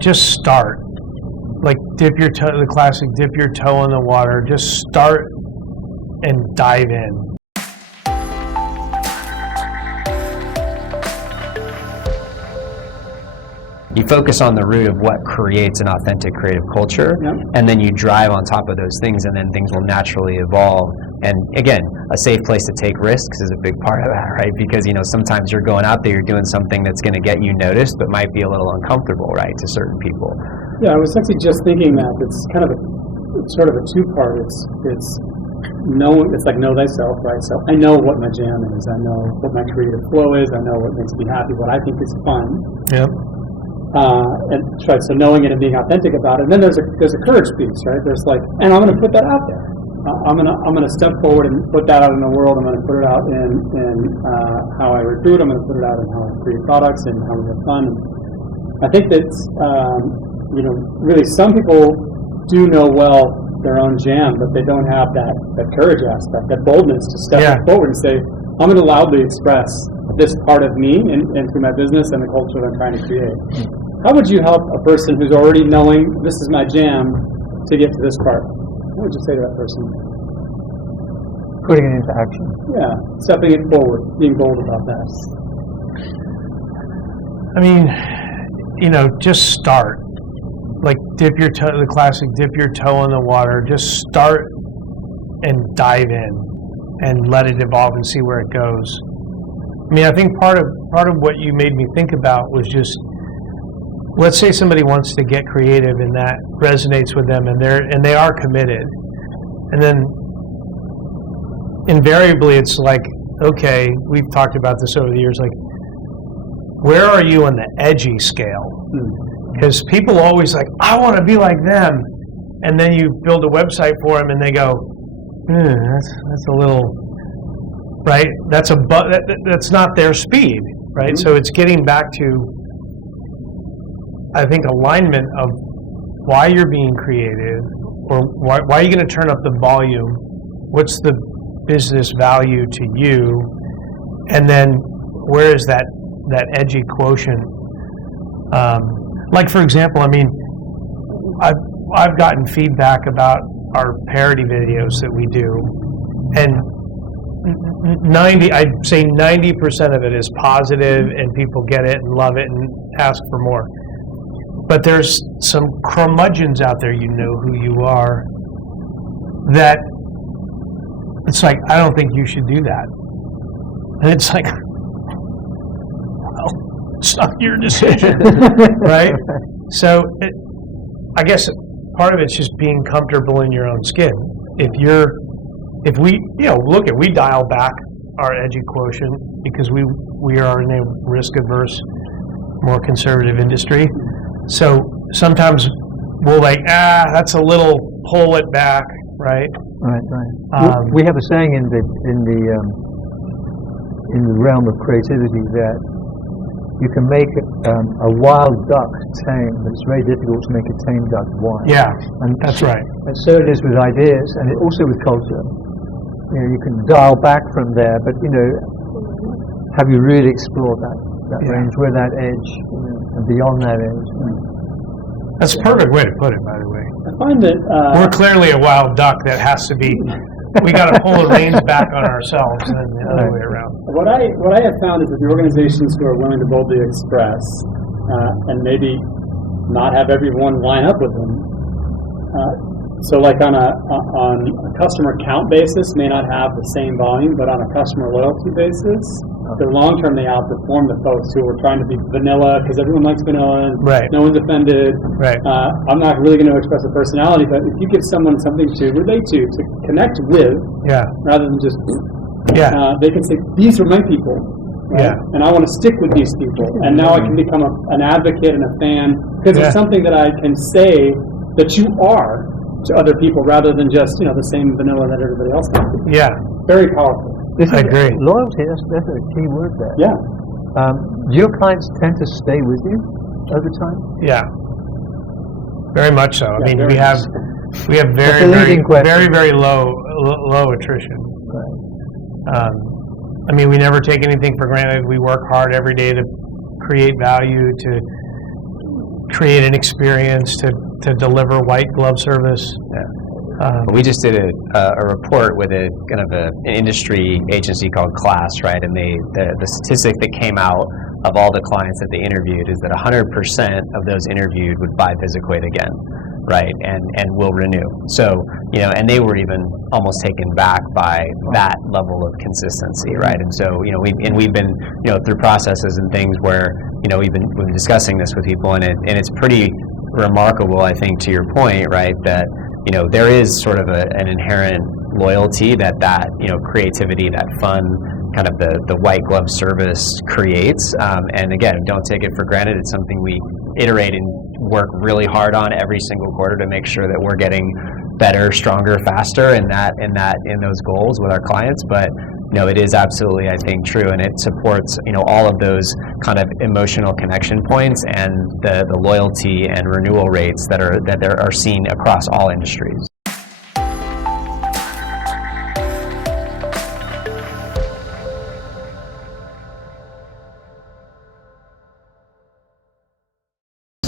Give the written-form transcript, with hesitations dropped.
just start. Like dip your toe, the classic dip your toe in the water. Just start and dive in. You focus on the root of what creates an authentic creative culture, and then you drive on top of those things, and then things will naturally evolve. And again, a safe place to take risks is a big part of that, right? Because sometimes you're going out there, you're doing something that's going to get you noticed, but might be a little uncomfortable, right, to certain people. Yeah, I was actually just thinking that it's kind of it's sort of a two-part. It's like know thyself, right? So I know what my jam is. I know what my creative flow is. I know what makes me happy. What I think is fun. Yep. And right, so knowing it and being authentic about it. And then there's a courage piece, right? There's and I'm going to put that out there. I'm going to step forward and put that out in the world. I'm going to put it out in how I recruit. I'm going to put it out in how I create products and how we have fun. And I think that's really some people do know well their own jam, but they don't have that courage aspect, that boldness to step forward and say, I'm going to loudly express this part of me and through my business and the culture that I'm trying to create. How would you help a person who's already knowing this is my jam to get to this part? What would you say to that person? Putting it into action. Yeah, stepping it forward, being bold about that. I mean, just start. Like dip your toe, the classic dip your toe in the water. Just start and dive in and let it evolve and see where it goes. I mean, I think part of what you made me think about was just, let's say somebody wants to get creative and that resonates with them and they are committed, and then invariably it's like, okay, we've talked about this over the years, like where are you on the edgy scale? Because people always like, I want to be like them, and then you build a website for them and they go, that's a little, right? That's that's not their speed, right? So it's getting back to, I think, alignment of why you're being creative, or why are you going to turn up the volume? What's the business value to you? And then where is that edgy quotient? Like for example, I mean, I've gotten feedback about our parody videos that we do, and I'd say 90% of it is positive, and people get it and love it and ask for more. But there's some curmudgeons out there, who you are, that it's like, I don't think you should do that. And it's like, well, it's not your decision, right? So I guess part of it's just being comfortable in your own skin. If we dial back our edgy quotient because we are in a risk-averse, more conservative industry. So sometimes we'll that's a little, pull it back, right? Right. We have a saying in the realm of creativity that you can make a wild duck tame, but it's very difficult to make a tame duck wild. Yeah, and that's right. And so it is with ideas, and also with culture. You can dial back from there, but have you really explored that range, where that edge, and beyond that edge? That's a perfect way to put it, by the way. I find that we're clearly a wild duck that has to be. We got to pull the reins back on ourselves, and then the other way around. What I have found is that the organizations who are willing to boldly express, and maybe not have everyone line up with them. So, like on a customer count basis, may not have the same volume, but on a customer loyalty basis, the long term they outperform the folks who are trying to be vanilla because everyone likes vanilla. Right. No one's offended. Right. I'm not really going to express a personality, but if you give someone something to relate to connect with, rather than just, they can say, these are my people. Right? Yeah. And I want to stick with these people. And now I can become an advocate and a fan because it's something that I can say that you are to other people rather than just, the same vanilla that everybody else has. Yeah. Very powerful. I agree. Loyalty, that's a key word there. Yeah. Do your clients tend to stay with you over time? Yeah. Very much so. I mean, we have very, very low attrition. Right. I mean, we never take anything for granted. We work hard every day to create value, to create an experience to deliver white glove service. But we just did a report with a kind of an industry agency called Class, right? And the statistic that came out of all the clients that they interviewed is that 100% of those interviewed would buy VisiQuate again, right? And will renew. So, and they were even almost taken back by that level of consistency, right? And so, we've been, through processes and things where, we've been discussing this with people, and it's pretty remarkable, I think, to your point, right, that there is sort of an inherent loyalty that creativity, that fun, kind of the white glove service creates. And again, don't take it for granted. It's something we iterate and work really hard on every single quarter to make sure that we're getting better, stronger, faster in those goals with our clients. But it is absolutely, I think, true, and it supports all of those kind of emotional connection points and the loyalty and renewal rates that are seen across all industries.